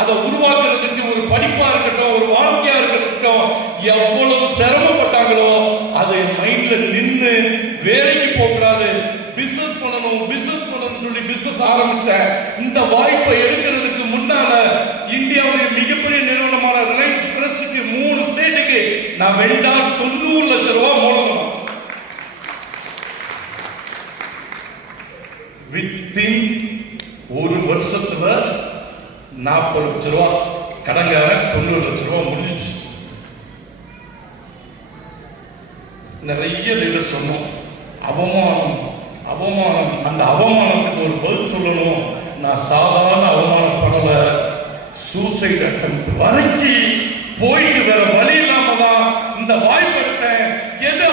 அதை உருவாக்குறதுக்கு ஒரு படிப்பா இருக்கட்டும், ஒரு வாழ்க்கையா இருக்கட்டும், எவ்வளவு சிரமப்பட்டாங்களோ அதை மைண்ட்ல நின்று வேலைக்கு போகக்கூடாது, பிசினஸ் பண்ணணும்னு சொல்லி பிசினஸ் ஆரம்பிச்ச இந்த வாய்ப்பை எடுக்கிறதுக்கு முன்னால இந்தியாவுடைய மிகப்பெரிய நிறுவனமான ரிலையன்ஸ் பிரஸ்க்கு 3 ஸ்டேட்டுக்கு நான் வெண்டா 90 லட்சம் ரூபாய் மூலமா வித்தின் ஒரு வருஷத்துல 40 லட்சம் ரூபாய் கடங்காரன் 90 லட்சம் ரூபாய் முடிஞ்சிச்சு. நிறைய லீடர் சொன்னோம், அவமானம் அவமானம், அந்த அவமானத்துக்கு ஒரு பதில் சொல்லணும். நான் சாதாரண அவமானப்படல, சூசைட் அட்டெம்ப்ட் வரைக்கும் போயிட்டு வேற வழி இல்லாம தான் இந்த வாய்ப்பு எடுத்தேன். எது